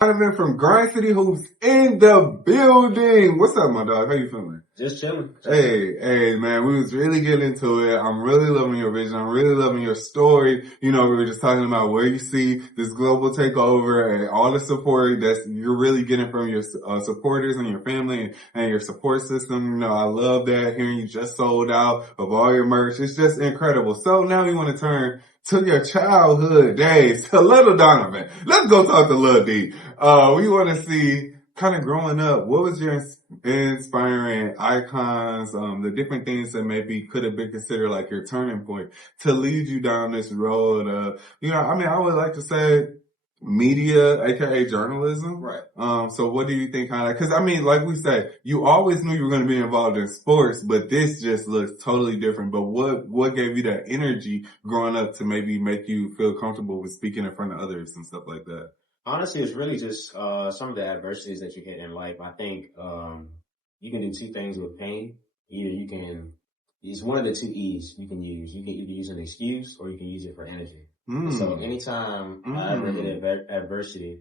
Donovan from Grind City Hoops in the building. What's up, my dog? How you feeling? Just chilling. Hey, man, we was really getting into it. I'm really loving your vision. I'm really loving your story. You know, we were just talking about where you see this global takeover and all the support that you're really getting from your supporters and your family and your support system. You know, I love that. Hearing you just sold out of all your merch. It's just incredible. So now we want to turn to your childhood days, to little Donovan. Let's go talk to Lil D. We want to see kind of growing up, what was your inspiring icons, the different things that maybe could have been considered like your turning point to lead you down this road of, I would like to say media, aka journalism. Right. So what do you think cause like we said, you always knew you were going to be involved in sports, but this just looks totally different. But what gave you that energy growing up to maybe make you feel comfortable with speaking in front of others and stuff like that? Honestly, it's really just some of the adversities that you get in life. I think you can do two things with pain. It's one of the two E's you can use. You can either use an excuse or you can use it for energy. So anytime I ever hit adversity,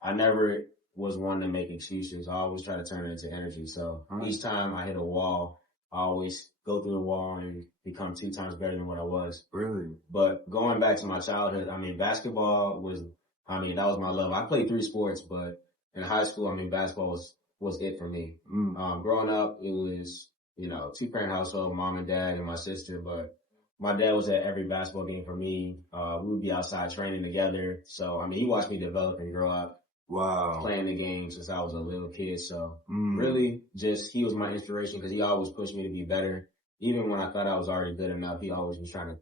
I never was one to make excuses. I always try to turn it into energy. So each time I hit a wall, I always go through the wall and become 2 times better than what I was. Really? But going back to my childhood, basketball was, that was my love. I played 3 sports, but in high school, basketball was it for me. Growing up, it was, 2-parent household, mom and dad and my sister, but my dad was at every basketball game for me. We would be outside training together. So, he watched me develop and grow up. Wow. Playing the game since I was a little kid. So really just, he was my inspiration because he always pushed me to be better. Even when I thought I was already good enough, he always was trying to,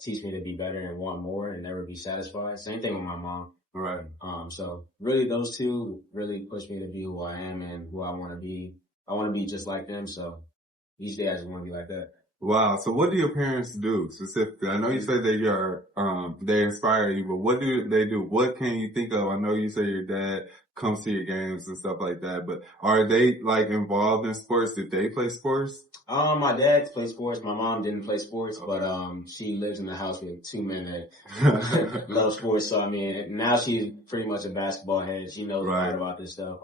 teach me to be better and want more and never be satisfied. Same thing with my mom. Right. So really those two really pushed me to be who I am and who I want to be. I want to be just like them. So each day I just want to be like that. Wow. So what do your parents do specifically? I know you said they inspire you, but what do they do? What can you think of? I know you say your dad comes to your games and stuff like that, but are they like involved in sports? Did they play sports? My dad played sports. My mom didn't play sports, but she lives in the house with 2 men that love sports. So now she's pretty much a basketball head. She knows a lot about this stuff.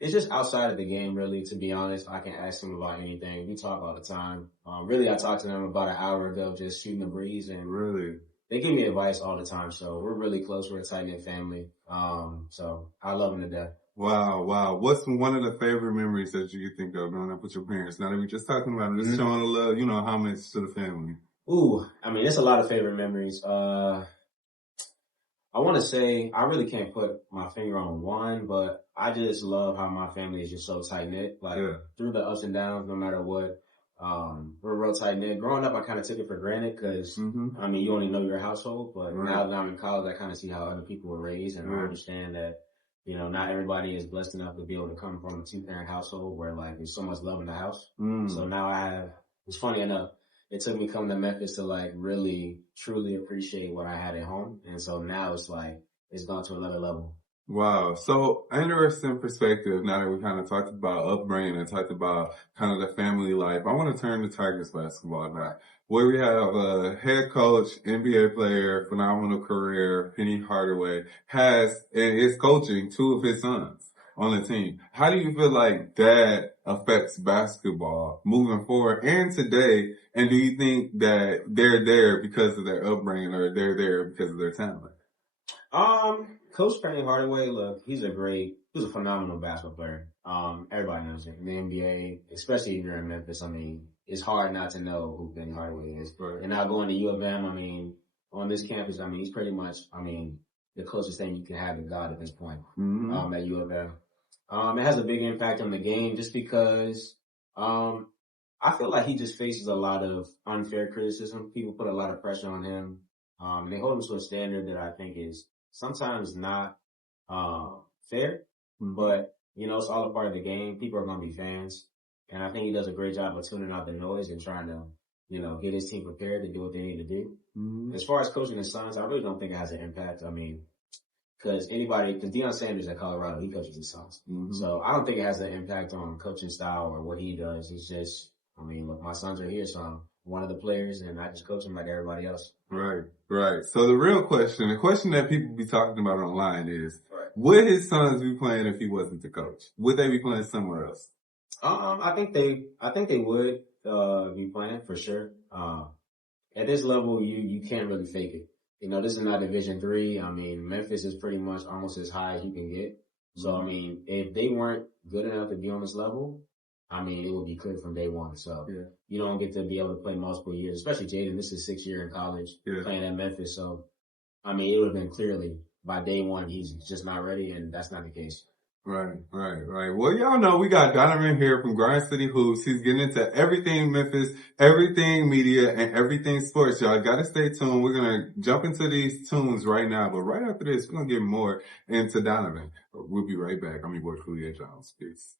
It's just outside of the game, really, to be honest. I can ask them about anything. We talk all the time. Really, I talked to them about an hour ago, just shooting the breeze, and really, they give me advice all the time. So we're really close. We're a tight-knit family. So I love them to death. Wow. What's one of the favorite memories that you can think of growing up with your parents? Now that we're just talking about it, just showing the love, homage to the family. Ooh, it's a lot of favorite memories. I want to say I really can't put my finger on one, but I just love how my family is just so tight knit. Through the ups and downs, no matter what, we're real tight knit. Growing up, I kind of took it for granted because you only know your household. But now that I'm in college, I kind of see how other people were raised, and I understand that not everybody is blessed enough to be able to come from a 2-parent household where there's so much love in the house. So now it's funny enough, it took me coming to Memphis to really truly appreciate what I had at home. And so now it's gone to another level. Wow. So interesting perspective. Now that we kind of talked about upbringing and talked about kind of the family life, I want to turn to Tigers basketball now, where we have a head coach, NBA player, phenomenal career, Penny Hardaway, and is coaching 2 of his sons on the team. How do you feel like that affects basketball moving forward and today? And do you think that they're there because of their upbringing or they're there because of their talent? Coach Penny Hardaway, look, he's a phenomenal basketball player. Everybody knows it. In the NBA, especially if you're in Memphis, it's hard not to know who Penny Hardaway is. Right. And now going to U of M, on this campus, he's pretty much, the closest thing you can have to God at this point, at U of M. It has a big impact on the game just because, I feel like he just faces a lot of unfair criticism. People put a lot of pressure on him. And they hold him to a standard that I think is sometimes not, fair, but, it's all a part of the game. People are going to be fans. And I think he does a great job of tuning out the noise and trying to, get his team prepared to do what they need to do. As far as coaching his sons, I really don't think it has an impact. Because Deion Sanders at Colorado, he coaches his sons. So I don't think it has an impact on coaching style or what he does. He's just, look, my sons are here, so I'm one of the players and I just coach them like everybody else. Right, right. So the question that people be talking about online is, Right. would his sons be playing if he wasn't the coach? Would they be playing somewhere else? I think they would, be playing for sure. At this level, you can't really fake it. You know, this is not Division III. I mean, Memphis is pretty much almost as high as you can get. So, I mean, if they weren't good enough to be on this level, I mean, it would be clear from day one. So, you don't get to be able to play multiple years, especially Jaden. This is 6th year in college playing at Memphis. So, I mean, it would have been clearly by day one, he's just not ready, and that's not the case. Right, right, right. Well, y'all know we got Donovan here from Grind City Hoops. He's getting into everything Memphis, everything media, and everything sports. Y'all gotta stay tuned. We're gonna jump into these tunes right now, but right after this, we're gonna get more into Donovan. We'll be right back. I'm your boy, Juliet Jones. Peace.